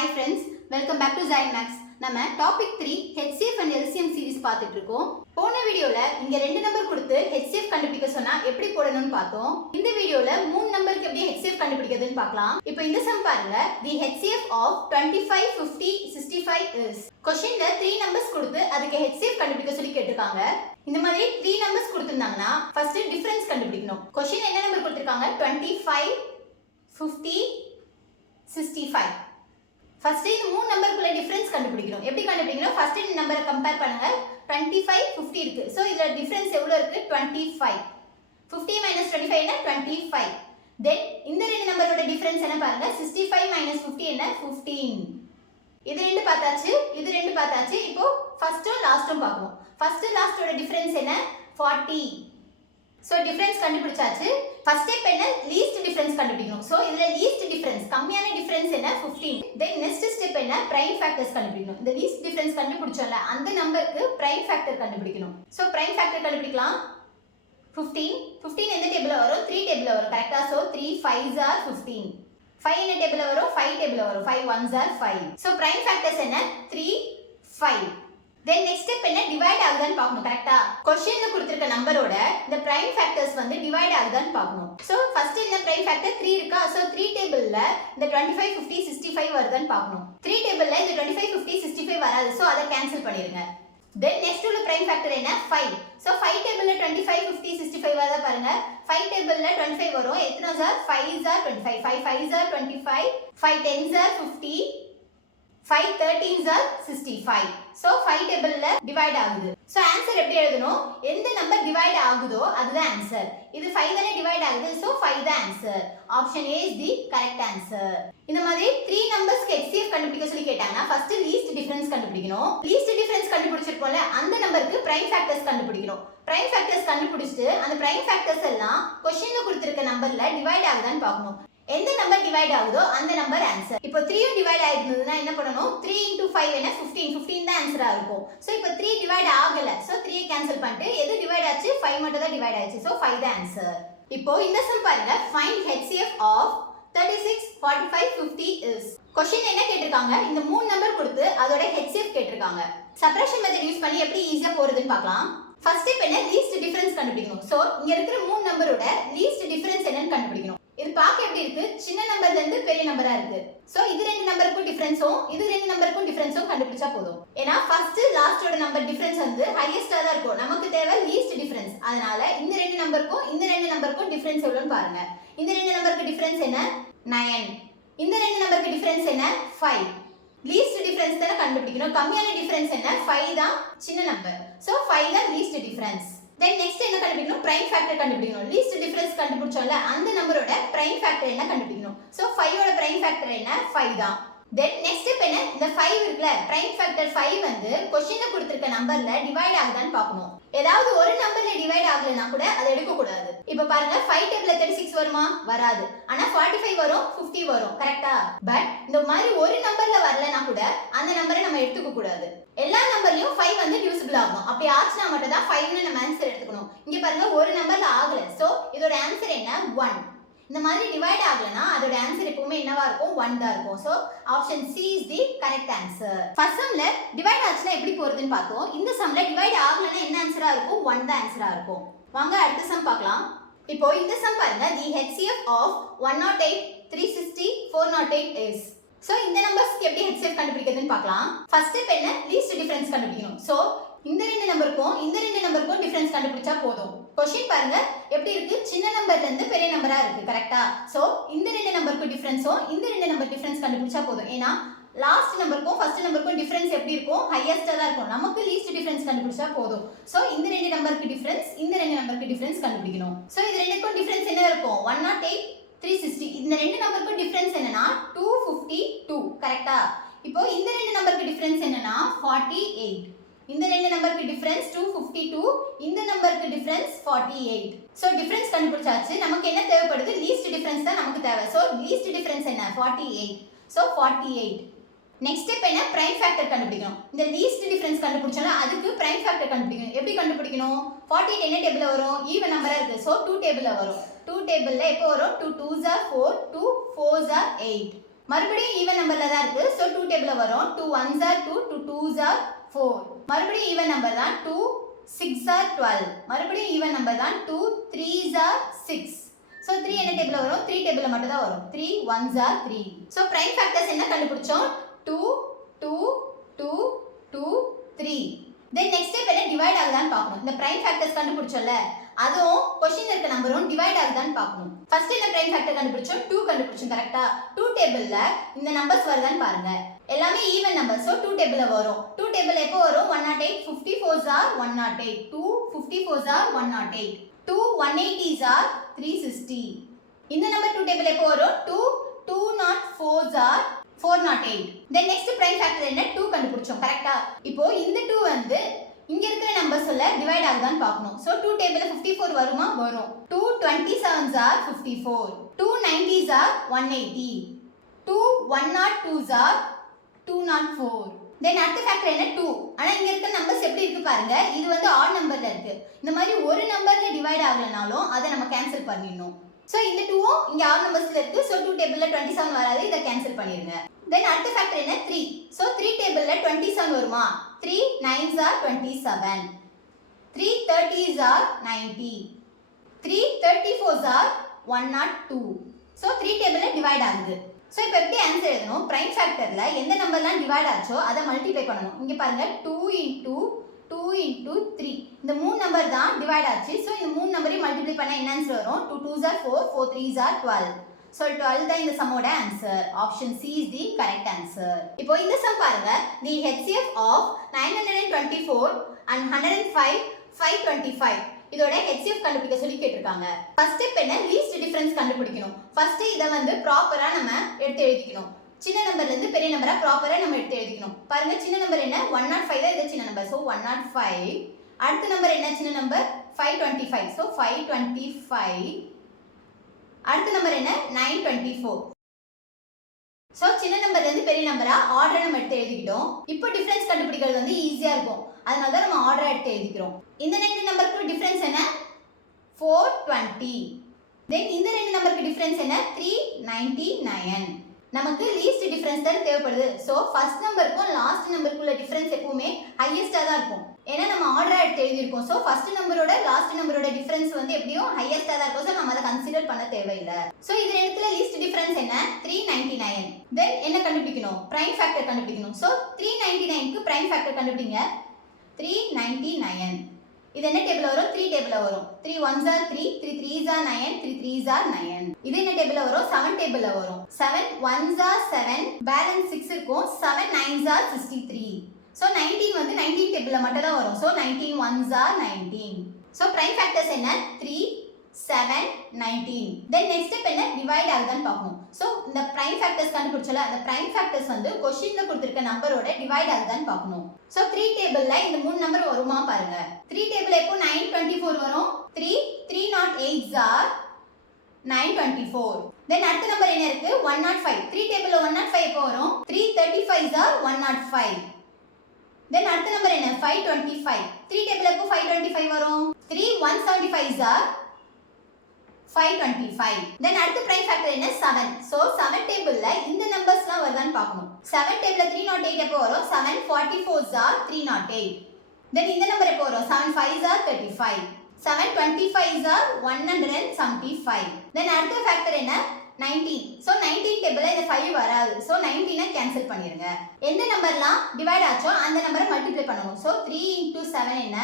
Hi friends, welcome back to Zain Max. நம்ம topic 3 HCF and LCM series பார்த்துட்டு இருக்கோம். போன வீடியோல இங்க ரெண்டு நம்பர் கொடுத்து HCF கண்டுபிடிக்க சொன்னா எப்படி போடணும்னு பார்த்தோம். இந்த வீடியோல மூணு நம்பருக்கு எப்படி HCF கண்டுபிடிக்கிறதுன்னு பார்க்கலாம். இப்போ இந்த சம் பாருங்க. The HCF of 25, 50, 65 is. क्वेश्चनல 3 numbers கொடுத்து அதுக்கு HCF கண்டுபிடிக்க சொல்லி கேட்டிருக்காங்க. இந்த மாதிரி 3 நம்பர்ஸ் கொடுத்திருந்தாங்கன்னா ஃபர்ஸ்ட் டிஃபரன்ஸ் கண்டுபிடிக்கணும். क्वेश्चन என்ன நம்பர் கொடுத்திருக்காங்க? 25, 50, 65. ஃபர்ஸ்ட் இந்த மூணு நம்பருக்குள்ள டிஃபரன்ஸ் கண்டுபிடிக்கணும். எப்படி கண்டுபிடிக்கணும்? ஃபர்ஸ்ட் இந்த நம்பரை கம்பேர் பண்ணுங்க. 25 50 இருக்கு. சோ இதுல டிஃபரன்ஸ் எவ்வளவு இருக்கு? 25. 50 25 என்ன? 25. தென் இந்த ரெண்டு நம்பரோட டிஃபரன்ஸ் என்ன பாருங்க. 65 50 என்ன? 15. இது ரெண்டு பார்த்தாச்சு, இது ரெண்டு பார்த்தாச்சு. இப்போ ஃபர்ஸ்டும் லாஸ்டும் பார்க்கணும். ஃபர்ஸ்ட் லாஸ்டோட டிஃபரன்ஸ் என்ன? 40. சோ டிஃபரன்ஸ் கண்டுபிடிச்சாச்சு. ஃபர்ஸ்ட் ஸ்டெப் என்ன? லீஸ்ட் டிஃபரன்ஸ் கண்டுபிடிக்கணும். சோ இதுல லீஸ்ட் டிஃபரன்ஸ் கம்மியான டிஃபரன்ஸ் என்ன? 15. தென் நெக்ஸ்ட் ஸ்டெப் என்ன? பிரைம் ஃபேக்டர்ஸ் கண்டுபிடிக்கணும். இந்த லீஸ்ட் டிஃபரன்ஸ் கண்டுபிடிச்சோம்ல அந்த நம்பருக்கு பிரைம் ஃபேக்டர் கண்டுபிடிக்கணும். சோ பிரைம் ஃபேக்டர் கண்டுபிடிக்கலாம். 15 எந்த டேபிள்ல வரும்? 3 டேபிள்ல வரும். கரெக்ட்டா? So 3 5s are 15. 5 என்ன டேபிள்ல வரும்? 5 டேபிள்ல வரும். 5 1s are 5. So prime factors என்ன? 3 5. then next step என்ன? டிவைட் ஆகுதான்னு பார்க்கணும். கரெக்ட்டா? क्वेश्चनல கொடுத்திருக்க நம்பரோட இந்த பிரைம் ஃபேக்டர்ஸ் வந்து டிவைட் ஆகுதான்னு பார்க்கணும். சோ ஃபர்ஸ்ட் இந்த பிரைம் ஃபேக்டர் 3 இருக்கா? சோ 3 டேபிள்ல இந்த 25 50 65 வருதான்னு பார்க்கணும். 3 டேபிள்ல இந்த 25 50 65 வராது. சோ அத கேன்சல் பண்ணிருங்க. then next உள்ள பிரைம் ஃபேக்டர் என்ன? 5. சோ 5 டேபிள்ல 25 50 65 வருதா பாருங்க. 5 டேபிள்ல 25 வரும். எத்தனை sir? 5s are 25. 5 5s are 25. 5 10s are 50. 5 13s are 65. So 5 டேபிள்ல டிவைட் ஆகுது. சோ ஆன்சர் எப்படி எழுதணும்? எந்த நம்பர் டிவைட் ஆகுதோ அதுதான் ஆன்சர். இது 5 தானே டிவைட் ஆகுது. சோ 5 தான் answer. Option A is the correct answer. இந்த மாதிரி 3 நம்பர்ஸ்க்கு HCF கண்டுபிடிக்க சொல்லி கேட்டாங்கன்னா ஃபர்ஸ்ட் லீஸ்ட் டிஃபரன்ஸ் கண்டுபிடிக்கணும். லீஸ்ட் டிஃபரன்ஸ் கண்டுபிடிச்சிருப்போம்ல அந்த நம்பருக்கு பிரைம் ஃபேக்டர்ஸ் கண்டுபிடிக்கணும். பிரைம் ஃபேக்டர்ஸ் கண்டுபிடிச்சிட்டு அந்த பிரைம் ஃபேக்டர்ஸ் எல்லாம் क्वेश्चनல கொடுத்திருக்க நம்பர்ல டிவைட் ஆகுதான்னு பார்க்கணும். எந்த நம்பர் டிவைட் ஆகுதோ அந்த நம்பர் ஆன்சர். இப்போ 3 டிவைட் ஆயிருந்ததுன்னா என்ன பண்ணனும்? 3 into 5 என்ன? 15 தான் ஆன்சரா இருக்கும். சோ இப்போ 3 டிவைட் ஆகல. சோ 3 கேன்சல் பண்ணிட்டு எது டிவைட் ஆச்சு? 5 மட்டும் தான் டிவைட் ஆச்சு. சோ 5 தான் ஆன்சர். இப்போ இந்த சம் பாருங்க. find HCF of 36 45 50 is. Question என்ன கேட்டிருக்காங்க? இந்த மூணு நம்பர் கொடுத்து அதோட HCF கேட்டிருக்காங்க. சப்ட்ராக்ஷன் மெத்தட் யூஸ் பண்ணி எப்படி ஈஸியா போறதுன்னு பார்க்கலாம். ஃபர்ஸ்ட் ஸ்டெப் என்ன? லீஸ்ட் டிஃபரன்ஸ் கண்டுபிடிக்கணும். சோ இங்க இருக்கிற மூணு நம்பரோட லீஸ்ட் டிஃபரன்ஸ் என்னன்னு கண்டுபிடிக்கணும். இது பார்க்க எப்படி இருக்கு? சின்ன நம்பர்ல இருந்து பெரிய நம்பரா இருக்கு. சோ இது ரெண்டு நம்பருக்கும் டிஃபரன்ஸும் இது ரெண்டு நம்பருக்கும் டிஃபரன்ஸும் கண்டுபிடிச்சா போதும். ஏனா ஃபர்ஸ்ட் லாஸ்டோட நம்பர் டிஃபரன்ஸ் வந்து ஹையஸ்டா தான் இருக்கும். நமக்கு தேவை லீஸ்ட் டிஃபரன்ஸ். அதனால இந்த ரெண்டு நம்பருக்கும் டிஃபரன்ஸ் எவ்வளவுன்னு பாருங்க. இந்த ரெண்டு நம்பருக்கு டிஃபரன்ஸ் என்ன? 9. இந்த ரெண்டு நம்பருக்கு டிஃபரன்ஸ் என்ன? 5. லீஸ்ட் டிஃபரன்ஸ் தான் கண்டுபிடிக்கணும். கம்மியான டிஃபரன்ஸ் என்ன? 5 தான் சின்ன நம்பர். சோ 5 தான் லீஸ்ட் டிஃபரன்ஸ். then next என்ன கண்டுபிடிக்கணும்? பிரைம் ஃபேக்டர் கண்டுபிடிக்கணும். லீஸ்ட் டிஃபரன்ஸ் கண்டுபிடிச்சோம்ல அந்த நம்பரோட பிரைம் ஃபேக்டர் என்ன கண்டுபிடிக்கணும். சோ 5 ஓட பிரைம் ஃபேக்டர் என்ன? 5 தான். then next step என்ன? இந்த 5 இருக்குல பிரைம் ஃபேக்டர் 5 வந்து क्वेश्चनல கொடுத்திருக்க நம்பர்ல டிவைட் ஆகுதான்னு பார்க்கணும். ஏதாவது ஒரு நம்பர்ல டிவைட் ஆகலனா கூட அதை எடுக்க கூடாது. இப்போ பாருங்க 5 டேபிள்ல 36 வருமா? வராது. ஆனா 45 வரும், 50 வரும். கரெக்ட்டா? பட் இந்த மாதிரி ஒரு நம்பர்ல வரலனா கூட அந்த நம்பரை நம்ம எடுத்துக்க கூடாது. எல்லா நம்பர்லயும் 5 வந்து டிவிசிபிள் ஆகும். அப்படி ஆச்சுனா மட்டும் தான் 5 ன்னு நம்ம ஆன்சர் எடுத்துக்கணும். இங்க பாருங்க ஒரு நம்பர்ல ஆகல. சோ இதோட ஆன்சர் என்ன? 1. இந்த மாதிரி டிவைட் ஆகலனா அதோட ஆன்சர் எப்பவுமே என்னவா இருக்கும்? 1 தான் இருக்கும். So option C is the correct answer. First சம்ல டிவைட் ஆச்சுனா எப்படி போறதுன்னு பார்த்தோம். இந்த சம்ல டிவைட் ஆகலனா என்ன ஆன்சரா இருக்கும்? 1 தான் ஆன்சரா இருக்கும். வாங்க அடுத்த சம் பார்க்கலாம். இப்போ இந்த சம் பாருங்க. the HCF of 108 360 408 is. So இந்த நம்பர்ஸ்க்கு எப்படி HCF கண்டுபிடிக்கிறதுன்னு பார்க்கலாம். ஃபர்ஸ்ட் ஸ்டெப் என்ன? லீஸ்ட் டிஃபரன்ஸ் கண்டுபிடிக்கணும். சோ இந்த ரெண்டு நம்பருக்கும் டிஃபரன்ஸ் கண்டுபிடிச்சா போதும். क्वेश्चन பாருங்க எப்படி இருக்கு? சின்ன நம்பர்ல இருந்து பெரிய நம்பரா இருக்கு. கரெக்ட்டா? சோ இந்த ரெண்டு நம்பருக்கும் டிஃபரன்ஸும் இந்த ரெண்டு நம்பர் டிஃபரன்ஸ் கண்டுபிடிச்சா போதும். ஏனா லாஸ்ட் நம்பருக்கும் ஃபர்ஸ்ட் நம்பருக்கும் டிஃபரன்ஸ் எப்படி இருக்கும்? ஹையஸ்டா தான் இருக்கும். நமக்கு லீஸ்ட் டிஃபரன்ஸ் கண்டுபிடிச்சா போதும். சோ இந்த ரெண்டு நம்பருக்கு டிஃபரன்ஸ் இந்த ரெண்டு நம்பருக்கு டிஃபரன்ஸ் கண்டுபிடிக்கணும். சோ இது ரெண்டுக்கும் டிஃபரன்ஸ் என்ன இருக்கும்? 108 360. இந்த ரெண்டு நம்பருக்கும் டிஃபரன்ஸ் என்னன்னா 252. கரெக்ட்டா? இப்போ இந்த ரெண்டு நம்பருக்கு டிஃபரன்ஸ் என்னன்னா 48. இந்த ரெண்டு நம்பருக்கு டிஃபரன்ஸ் 252. இந்த நம்பருக்கு டிஃபரன்ஸ் 48. சோ டிஃபரன்ஸ் கண்டுபிடிச்சாச்சு. நமக்கு என்ன தேவைப்படுது? லீஸ்ட் டிஃபரன்ஸ் தான் நமக்கு தேவை. சோ லீஸ்ட் டிஃபரன்ஸ் என்ன? 48. சோ 48. நெக்ஸ்ட் ஸ்டெப் என்ன? பிரைம் ஃபேக்டர் கண்டுபிடிக்கணும். இந்த லீஸ்ட் டிஃபரன்ஸ் கண்டுபிடிச்சோம்னா அதுக்கு பிரைம் ஃபேக்டர் கண்டுபிடிக்கணும். எப்படி கண்டுபிடிக்கணும்? 48 என்ன டேபிள்ல வரும்? ஈவன் நம்பரா இருக்கு. சோ 2 டேபிள்ல வரும். 2 டேபிள்ல எப்போ வரும்? 2 2s are 4, 2 4s are 8. மறுபடியும் ஈவன் நம்பர்ல தான் இருக்கு. ஸோ 2 டேபிள்ல வரும். 2 1s are 2, 2 2s are 4. மறுபடியும் ஈவன் நம்பர் தான். 2 6s are 12. மறுபடியும் ஈவன் நம்பர் தான். 2 3s are 6. ஸோ 3 என்ன டேபிள்ல வரும்? 3 டேபிள்ல மட்டும் தான் வரும். 3 1s are 3. So prime factors என்ன கண்டுபிடிச்சோம்? 2 2 2 2 3. தென் நெக்ஸ்ட் ஸ்டெப் என்ன டிவைட் ஆகுதான்னு பார்க்கணும். இந்த பிரைம் ஃபேக்டர்ஸ் கண்டுபிடிச்சோம்ல, அதுவும் क्वेश्चनல இருக்க நம்பரும் டிவைட் ஆகுதான்னு பார்க்கணும். ஃபர்ஸ்ட் என்ன பிரைம் ஃபேக்டர் கண்டுபிடிச்சோம்? 2 கண்டுபிடிச்சோம். கரெக்ட்டா? 2 டேபிள்ல இந்த நம்பர்ஸ் வருதான்னு பாருங்க. எல்லாமே ஈவன் நம்பர். சோ 2 டேபிள்ல வரும். 2 டேபிள் எப்போ வரும்? 108 54s are 108. 2 54s are 108. 2 180s are 360. இந்த நம்பர் 2 டேபிள் எப்போ வரும்? 2 204s are 408. then next prime factor என்ன? 2 கண்டுபிடிச்சோம். கரெக்ட்டா? இப்போ இந்த 2 வந்து இங்க இருக்கிற நம்பர்ஸ் சொல்ல டிவைட் ஆகுதான்னு பார்க்கணும். சோ 2 டேபிள்ல 54 வருமா? வரும். 2 27s are 54. 2 90s are 180. 2 102s are 204. then அடுத்த ஃபேக்டர் என்ன? 2. ஆனா இங்க இருக்கிற நம்பர்ஸ் எப்படி இருக்கு பாருங்க. இது வந்து ஆட் நம்பர்ல இருக்கு. இந்த மாதிரி ஒரு நம்பர்ல டிவைட் ஆகலனாலும் அதை நம்ம கேன்சல் பண்ணிடணும். சோ இந்த 2ம் இங்க ஆட் நம்பர்ஸ்ல இருக்கு. சோ 2 டேபிள்ல 27 வராது. இத கேன்சல் பண்ணிருங்க. then அடுத்த ஃபேக்டர் என்ன? 3. சோ 3 டேபிள்ல 27 வருமா? 3 9s are 27. 3 30s are 90. 3 34s are 102. So 3 டேபிள்ல டிவைட் ஆகுது. சோ இப்போ எப்படி ஆன்சர் எழுதணும்? பிரைம் ஃபேக்டர்ல எந்த நம்பர்லாம் டிவைட் ஆச்சோ அதை மல்டிப்ளை பண்ணணும். இங்க பாருங்க 2 into 2 into 3. இந்த மூணு நம்பர் தான் டிவைட் ஆச்சு. சோ இந்த மூணு நம்பரையும் மல்டிப்ளை பண்ணா என்ன ஆன்சர் வரும்? 2 2s are 4, 4 3s are 12. So 12 தான் இந்த சம்மோட answer. Option C is the correct answer. இப்போ இந்த சம் பாருங்க. The HCF of 924 and 105 525. இதோட HCF கண்டுபிடிக்க சொல்லி கேட்டிருக்காங்க. ஃபர்ஸ்ட் ஸ்டெப் என்ன? லீஸ்ட் டிஃபரன்ஸ் கண்டுபிடிக்கணும். ஃபர்ஸ்ட் இத வந்து ப்ராப்பரா நம்ம எடுத்து எழுதிக்கணும். சின்ன நம்பர்ல இருந்து பெரிய நம்பரா ப்ராப்பரா நம்ம எடுத்து எழுதிக்கணும். பாருங்க சின்ன நம்பர் என்ன? 105 தான். இது சின்ன நம்பர். சோ 105. அடுத்த நம்பர் என்ன? சின்ன நம்பர் 525. சோ 525. அடுத்த நம்பர் என்ன? 924. சோ சின்ன நம்பர்ல இருந்து பெரிய நம்பரா ஆர்டரா நம்ம எடுத்து எழுதிக்கிட்டோம். இப்போ டிஃபரன்ஸ் கண்டுபிடிக்கிறது வந்து ஈஸியா இருக்கும். அதனால தான் நம்ம ஆர்டரா எடுத்து எழுதிக்கிறோம். இந்த ரெண்டு நம்பருக்கு டிஃபரன்ஸ் என்ன? 420. தென் இந்த ரெண்டு நம்பருக்கு டிஃபரன்ஸ் என்ன? 399. நமக்கு லீஸ்ட் டிஃபரன்ஸ் தான் தேவைப்படுது. சோ ஃபர்ஸ்ட் நம்பருக்கும் லாஸ்ட் நம்பருக்குள்ள டிஃபரன்ஸ் எப்பவுமே ஹையஸ்டா தான் இருக்கும். ஏன்னா நம்ம ஆர்டரா எடுத்து எழுதியிருக்கோம். சோ ஃபர்ஸ்ட் நம்பரோட லாஸ்ட் நம்பரோட டிஃபரன்ஸ் வந்து எப்படியும் ஹையஸ்டா தான் இருக்கும். சோ நம்ம அதை கன்சிடர் பண்ண தேவையில்லை. சோ இது ரெண்டுத்துல லீஸ்ட் டிஃபரன்ஸ் என்ன? 399. தென் என்ன கண்டுபிடிக்கணும்? பிரைம் ஃபேக்டர் கண்டுபிடிக்கணும். சோ 399க்கு பிரைம் ஃபேக்டர் கண்டுபிடிங்க. 399. இது என்ன டேபிள்ல வரும்? 3 டேபிள்ல வரும். 3 1s are 3, 3 3s are 9, 3 3s are 9. இது என்ன டேபிள்ல வரும்? 7 டேபிள்ல வரும். 7 1s are 7, பேலன்ஸ் 6 இருக்கும். 7 9s are 63. சோ 19 வந்து 19 டேபிள்ல மட்டும் தான் வரும். So 19 1s are 19. So prime factors என்ன? 3 7 19. then next step என்ன? டிவைட் ஆகுதான்னு பார்க்கணும். சோ இந்த பிரைம் ஃபேக்டர்ஸ் கண்டுபிடிச்சல, அந்த பிரைம் ஃபேக்டர்ஸ் வந்து क्वेश्चनல கொடுத்திருக்க நம்பரோட டிவைட் ஆகுதான்னு பார்க்கணும். சோ 3 டேபிள்ல இந்த மூணு நம்பர் வருமா பாருங்க. 3 டேபிள்ல எப்போ 924 வரும்? 3 308s are 924. then அடுத்த நம்பர் என்ன இருக்கு? 105. 3 டேபிள்ல 105 எப்போ வரும்? 335s are 105. then அடுத்த நம்பர் என்ன? 525. 3 டேபிள்ல எப்போ 525 வரும்? 3 175s are 525. then அடுத்த பிரைம் ஃபேக்டர் என்ன? 7. சோ 7 டேபிள்ல இந்த நம்பர்ஸ்லாம் வருதான்னு பார்க்கணும். 7 டேபிள்ல 308 எப்போ வரும்? 7 44s are 308. then இந்த நம்பர் எப்போ வரும்? 7 5s are 35. 7 25s are 175. then அடுத்த ஃபேக்டர் என்ன? 19. சோ 19 டேபிள்ல இந்த 5 வராது. சோ 19 கேன்சல் பண்ணிருங்க. எந்த நம்பர்லாம் டிவைட் ஆச்சோ அந்த நம்பரை மல்டிப்ளை பண்ணனும். சோ 3 into 7 என்ன?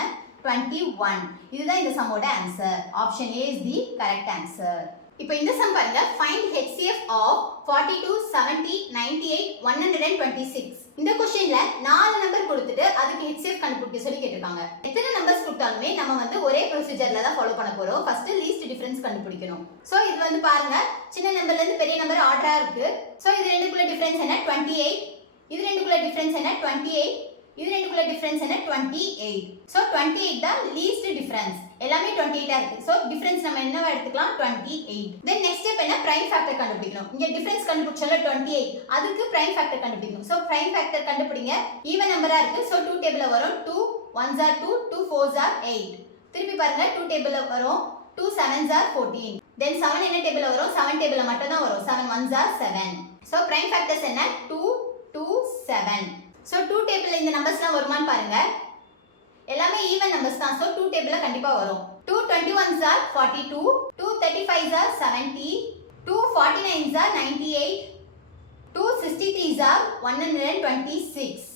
21. இதுதான் இந்த சம்மோட answer. Option A is the correct answer. இப்போ இந்த சம் பாருங்க. find HCF of 42 70 98 126. இந்த क्वेश्चनல 4 நம்பர் கொடுத்துட்டு அதுக்கு HCF கண்டுபிடிக்க சொல்லி கேட்டிருக்காங்க. எத்தனை நம்பர்ஸ் கொடுத்தாலுமே நம்ம வந்து ஒரே ப்ரொசீஜர்ல தான் ஃபாலோ பண்ண போறோம். ஃபர்ஸ்ட் லீஸ்ட் டிஃபரன்ஸ் கண்டுபிடிக்கணும். சோ இது வந்து பாருங்க சின்ன நம்பர்ல இருந்து பெரிய நம்பர் ஆர்டரா இருக்கு. சோ இது ரெண்டுக்குள்ள டிஃபரன்ஸ் என்ன? 28. இது ரெண்டுக்குள்ள டிஃபரன்ஸ் என்ன? 28. இது ரெண்டுக்குள்ள டிஃபரன்ஸ் என்ன? 28. சோ 28 தான் லீஸ்ட் டிஃபரன்ஸ். எல்லாமே 28 ஆ இருக்கு. சோ டிஃபரன்ஸ் நம்ம என்னவா எடுத்துக்கலாம்? 28. then next step என்ன? பிரைம் ஃபேக்டர் கண்டுபிடிக்கணும். இங்க டிஃபரன்ஸ் கண்டுபிடிச்சல 28. அதுக்கு பிரைம் ஃபேக்டர் கண்டுபிடிக்கணும். சோ பிரைம் ஃபேக்டர் கண்டுபிடிங்க. ஈவன் நம்பரா இருக்கு. சோ 2 டேபிள்ல வரும். 2 1s are 2, 2 4s are 8. திருப்பி பாருங்க 2 டேபிள்ல வரும். 2 7s are 14. then 7 என்ன டேபிள்ல வரும்? 7 டேபிள்ல மட்டும் தான் வரும். 7 1s are 7. So prime factors என்ன 2 2 7. ஸோ 2 டேபிளில் இந்த நம்பர்ஸ்லாம் வருமான்னு பாருங்க. எல்லாமே ஈவன் நம்பர்ஸ் தான். ஸோ 2 டேபிளில் கண்டிப்பாக வரும். 2 21s are 42, 2 35s are 70, 2 49s are 98, 2 63s are 126.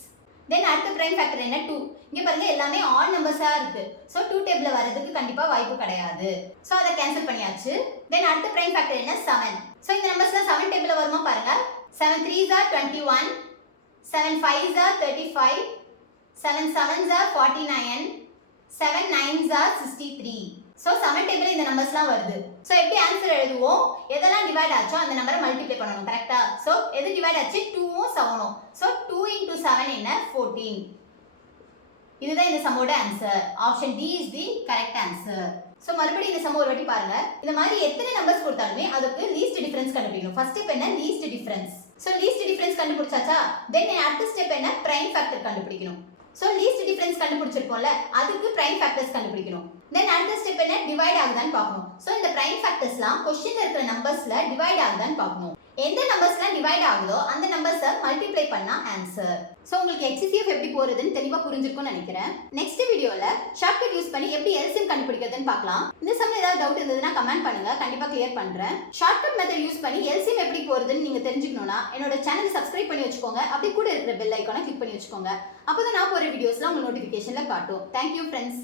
தென் அடுத்த பிரைம் ஃபேக்டர் என்ன 2. இங்கே பாருங்க எல்லாமே ஆட் நம்பர்ஸாக இருக்கு. ஸோ 2 டேபிளில் வரதுக்கு கண்டிப்பாக வாய்ப்பு கிடையாது. ஸோ அதை கேன்சல் பண்ணியாச்சு. தென் அடுத்த பிரைம் ஃபேக்டர் என்ன 7. ஸோ இந்த நம்பர்ஸ்லாம் 7 டேபிளில் வருமா பாருங்க. 7 3s are 21, 7 5s are 35, 7 7s are 49, 7 9s are 63. So 7 டேபிளில் இந்த நம்பர்ஸ்லாம் வருது. ஸோ எப்படி ஆன்சர் எழுதுவோம்? எதெல்லாம் டிவைட் ஆச்சோ அந்த நம்பரை மல்டிப்ளை பண்ணணும். கரெக்டா? ஸோ எது டிவைட் ஆச்சு? 2வும் 7ம். ஸோ 2 into 7 என்ன 14. இதுதான் இந்த சம்மோட answer. Option D is the correct answer. So மறுபடியும் இந்த சம் ஒரு வாட்டி பாருங்க. இந்த மாதிரி எத்தனை நம்பர்ஸ் கொடுத்தாலுமே அதுக்கு லீஸ்ட் டிஃபரன்ஸ் கண்டுபிடிக்கணும். ஃபர்ஸ்ட் ஸ்டெப் என்ன? Least difference. So least difference கண்டுபிடிச்சாச்சா? தென் அடுத்த ஸ்டெப் என்ன? பிரைம் ஃபேக்டர் கண்டுபிடிக்கணும். ஸோ லீஸ்ட் டிஃபரன்ஸ் கண்டுபிடிச்சிருக்கோம்ல, அதுக்கு பிரைம் ஃபேக்டர்ஸ் கண்டுபிடிக்கணும். தென் அடுத்த ஸ்டெப் என்ன? டிவைட் ஆகுதான்னு பார்க்கணும். ஸோ இந்த பிரைம் ஃபேக்டர்ஸ்லாம் கொஸ்டின்ல இருக்கிற நம்பர்ஸ்ல டிவைட் ஆகுதான்னு பார்க்கணும். எந்த நம்பர்ஸ்லாம் டிவைட் ஆகுதோ அந்த நம்பர்ஸை மல்டிப்ளை பண்ணா ஆன்சர். ஸோ உங்களுக்கு HCF எப்படி போறதுன்னு தெளிவாக புரிஞ்சிருக்கும்னு நினைக்கிறேன். நெக்ஸ்ட் வீடியோல ஷார்ட்கட் யூஸ் பண்ணி எப்படி LCM கண்டுபிடிக்கிறதுன்னு பார்க்கலாம். இந்த சமயம் ஏதாவது டவுட் இருந்ததுன்னா கமெண்ட் பண்ணுங்க, கண்டிப்பா கிளியர் பண்றேன். ஷார்ட்கட் மெத்தட் யூஸ் பண்ணி LCM எப்படி போறதுன்னு நீங்க தெரிஞ்சுக்கணும்னா என்னோட சேனலை சப்ஸ்கிரைப் பண்ணி வச்சுக்கோங்க. அப்படி கூட இருக்கிற பெல் ஐக்கானை கிளிக் பண்ணி வச்சுக்கோங்க. அப்போதான் நான் போற வீடியோஸ்லாம் உங்க நோட்டிஃபிகேஷன்ல காட்டும். Thank you friends.